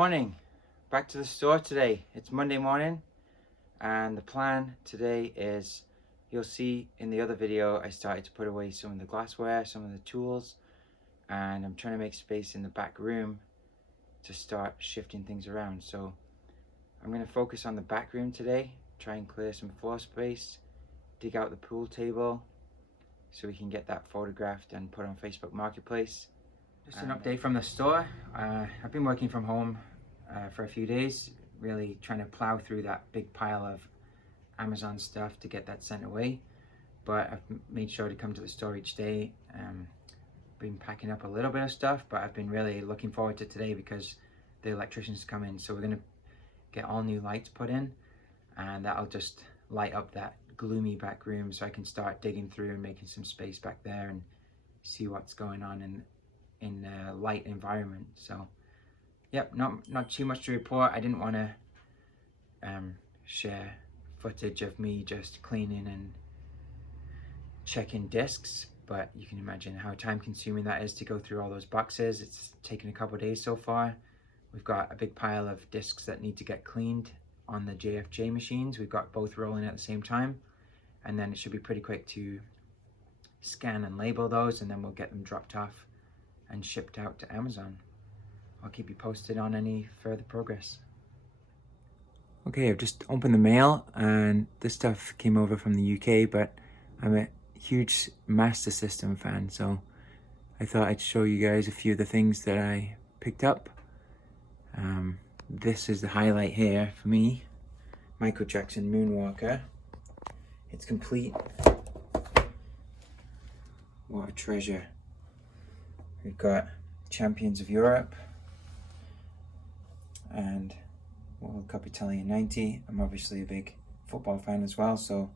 morning, back to the store today. It's Monday morning and the plan today is, you'll see in the other video, I started to put away some of the glassware, some of the tools, and I'm trying to make space in the back room to start shifting things around. So I'm going to focus on the back room today, try and clear some floor space, dig out the pool table so we can get that photographed and put on Facebook Marketplace. Just an update from the store. I've been working from home for a few days, really trying to plow through that big pile of Amazon stuff to get that sent away. But I've made sure to come to the store each day. Been packing up a little bit of stuff, but I've been really looking forward to today because the electricians come in. So we're gonna get all new lights put in, and that'll just light up that gloomy back room so I can start digging through and making some space back there and see what's going on in a light environment. So yep, not too much to report. I didn't want to share footage of me just cleaning and checking discs, but you can imagine how time consuming that is to go through all those boxes. It's taken a couple of days so far. We've got a big pile of discs that need to get cleaned on the JFJ machines. We've got both rolling at the same time, and then it should be pretty quick to scan and label those, and then we'll get them dropped off and shipped out to Amazon. I'll keep you posted on any further progress. Okay, I've just opened the mail and this stuff came over from the UK, but I'm a huge Master System fan, so I thought I'd show you guys a few of the things that I picked up. This is the highlight here for me, Michael Jackson Moonwalker. It's complete. What a treasure. We've got Champions of Europe and World Cup Italian 90. I'm obviously a big football fan as well, so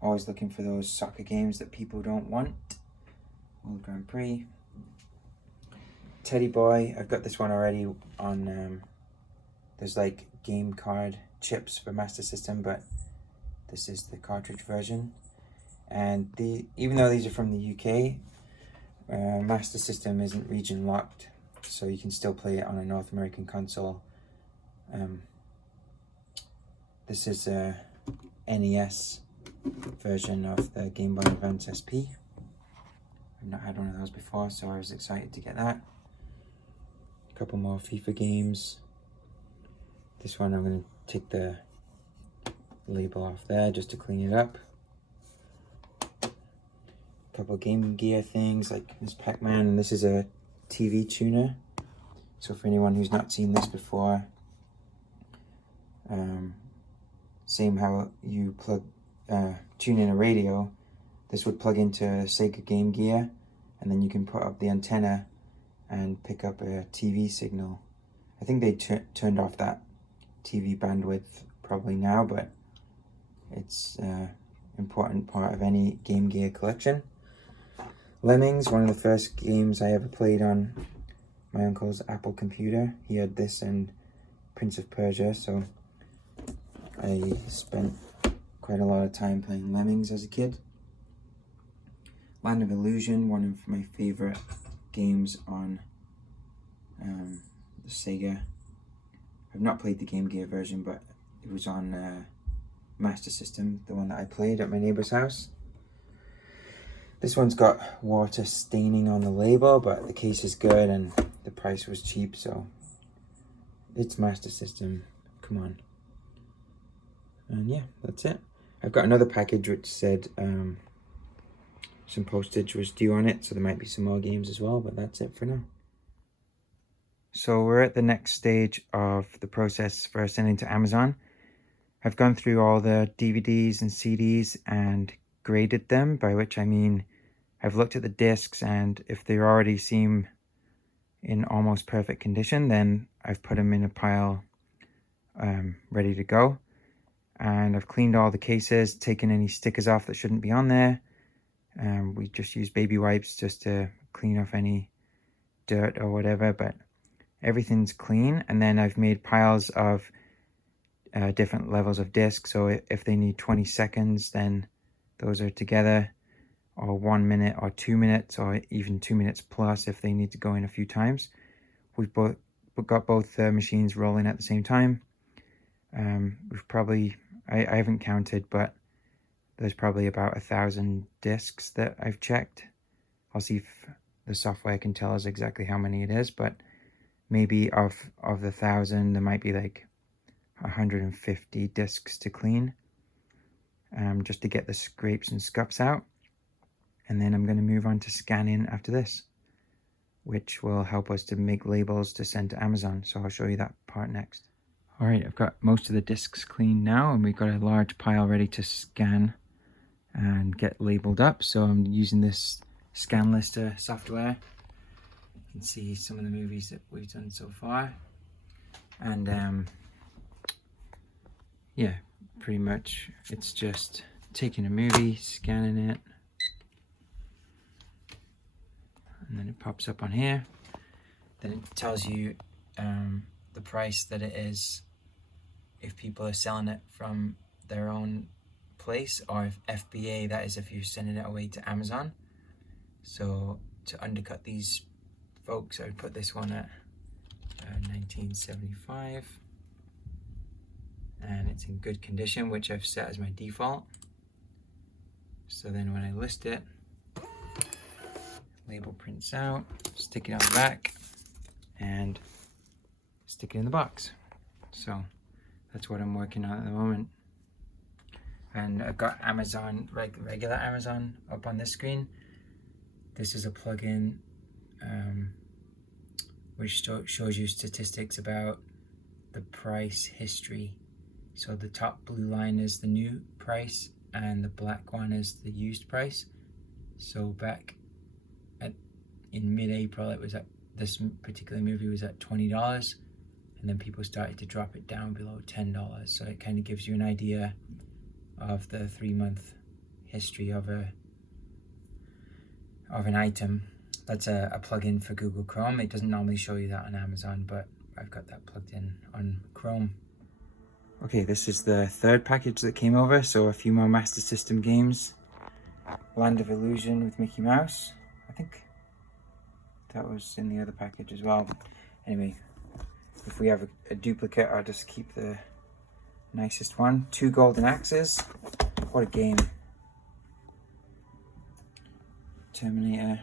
always looking for those soccer games that people don't want. World Grand Prix. Teddy Boy, I've got this one already on, there's like game card chips for Master System, but this is the cartridge version. And even though these are from the UK, Master System isn't region locked, so you can still play it on a North American console. This is a NES version of the Game Boy Advance SP. I've not had one of those before, so I was excited to get that. A couple more FIFA games. This one I'm going to take the label off there just to clean it up. Couple Game Gear things like this Pac-Man, and this is a TV tuner. So for anyone who's not seen this before, same how you tune in a radio, this would plug into a Sega Game Gear, and then you can put up the antenna and pick up a TV signal. I think they turned off that TV bandwidth probably now, but it's an important part of any Game Gear collection. Lemmings, one of the first games I ever played on my uncle's Apple computer. He had this and Prince of Persia, so I spent quite a lot of time playing Lemmings as a kid. Land of Illusion, one of my favorite games on the Sega. I've not played the Game Gear version, but it was on Master System, the one that I played at my neighbor's house. This one's got water staining on the label, but the case is good and the price was cheap, so it's Master System. Come on. And yeah, that's it. I've got another package which said some postage was due on it, so there might be some more games as well, but that's it for now. So we're at the next stage of the process for sending to Amazon. I've gone through all the DVDs and CDs and graded them, by which I mean I've looked at the discs, and if they already seem in almost perfect condition, then I've put them in a pile ready to go. And I've cleaned all the cases, taken any stickers off that shouldn't be on there. We just use baby wipes just to clean off any dirt or whatever, but everything's clean. And then I've made piles of different levels of disc, so if they need 20 seconds, then those are together, or 1 minute or 2 minutes, or even 2 minutes plus if they need to go in a few times. We've got both machines rolling at the same time. We've probably, I haven't counted, but there's probably about 1,000 discs that I've checked. I'll see if the software can tell us exactly how many it is, but maybe of the 1,000, there might be like 150 discs to clean, just to get the scrapes and scuffs out. And then I'm going to move on to scanning after this, which will help us to make labels to send to Amazon. So I'll show you that part next. All right, I've got most of the discs cleaned now, and we've got a large pile ready to scan and get labeled up. So I'm using this scan lister software. You can see some of the movies that we've done so far. And yeah, pretty much it's just taking a movie, scanning it, and then it pops up on here. Then it tells you the price that it is if people are selling it from their own place, or if FBA, that is if you're sending it away to Amazon. So to undercut these folks, I would put this one at $19.75, and it's in good condition, which I've set as my default. So then when I list it, label prints out, stick it on the back, and stick it in the box. So that's what I'm working on at the moment. And I've got Amazon, regular Amazon up on this screen. This is a plugin which shows you statistics about the price history. So the top blue line is the new price, and the black one is the used price. So back in mid-April, it was at, this particular movie was at $20, and then people started to drop it down below $10. So it kind of gives you an idea of the 3-month history of an item. That's a plugin for Google Chrome. It doesn't normally show you that on Amazon, but I've got that plugged in on Chrome. Okay, this is the third package that came over, so a few more Master System games. Land of Illusion with Mickey Mouse. I think that was in the other package as well. Anyway, if we have a duplicate, I'll just keep the nicest one. 2 Golden Axes. What a game. Terminator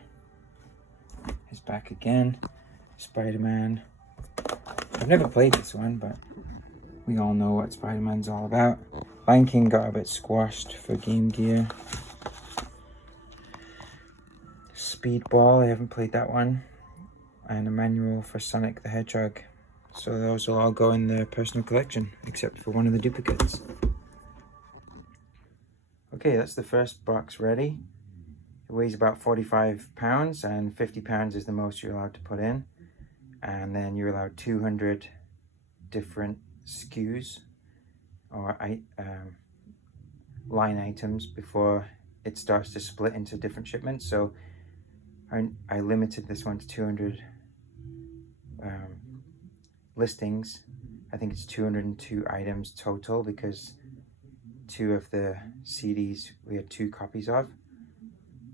is back again. Spider-Man. I've never played this one, but we all know what Spider-Man's all about. Lion King got a bit squashed for Game Gear. Speedball, I haven't played that one. And a manual for Sonic the Hedgehog. So those will all go in the personal collection, except for one of the duplicates. Okay, that's the first box ready. It weighs about 45 pounds, and 50 pounds is the most you're allowed to put in. And then you're allowed 200 different SKUs, or line items, before it starts to split into different shipments. So I limited this one to 200 listings. I think it's 202 items total, because 2 of the CDs we had 2 copies of.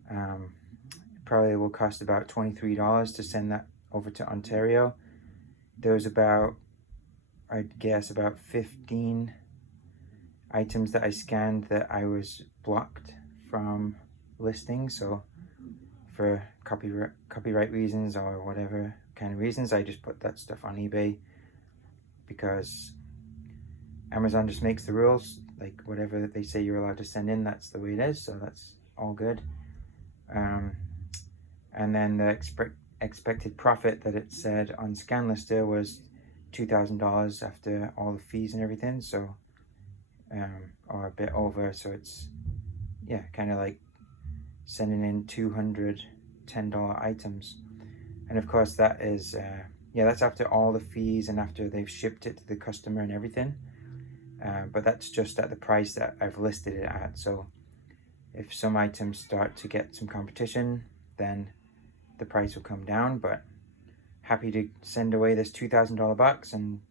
It probably will cost about $23 to send that over to Ontario. There was about, I'd guess, about 15 items that I scanned that I was blocked from listing. So for copyright reasons or whatever kind of reasons, I just put that stuff on eBay, because Amazon just makes the rules. Like, whatever they say you're allowed to send in, that's the way it is. So that's all good. And then the expected profit that it said on ScanLister was $2,000 after all the fees and everything. So or a bit over. So it's, yeah, kind of like sending in 200 $10 items. And of course that is yeah, that's after all the fees and after they've shipped it to the customer and everything. But that's just at the price that I've listed it at. So if some items start to get some competition, then the price will come down. But happy to send away this $2,000 box, and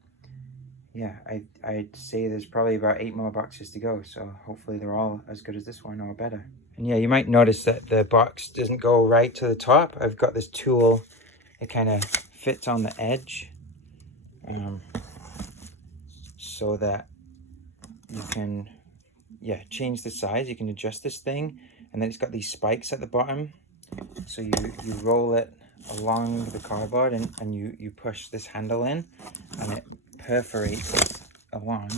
yeah, I'd say there's probably about 8 more boxes to go. So hopefully they're all as good as this one or better. And yeah, you might notice that the box doesn't go right to the top. I've got this tool, it kind of fits on the edge. so that you can change the size. You can adjust this thing, and then it's got these spikes at the bottom, so you roll it along the cardboard, and you push this handle in, and it perforates along,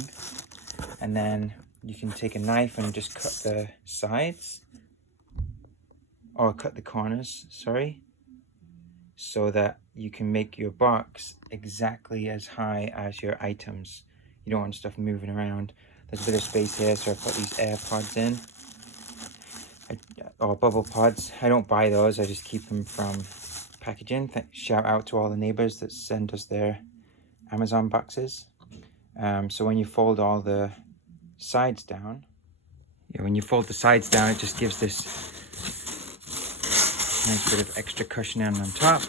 and then you can take a knife and just cut the sides, or cut the corners, sorry, so that you can make your box exactly as high as your items. You don't want stuff moving around. There's a bit of space here, so I put these air pods in, or bubble pods. I don't buy those, I just keep them from packaging. Shout out to all the neighbors that send us their Amazon boxes. So when you fold all the sides down, when you fold the sides down, it just gives this nice bit of extra cushioning on top.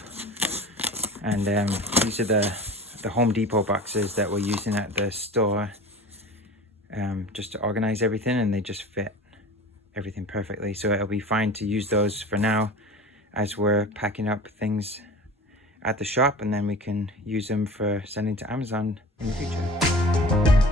And these are the Home Depot boxes that we're using at the store, just to organize everything, and they just fit everything perfectly. So it'll be fine to use those for now as we're packing up things at the shop, and then we can use them for sending to Amazon in the future.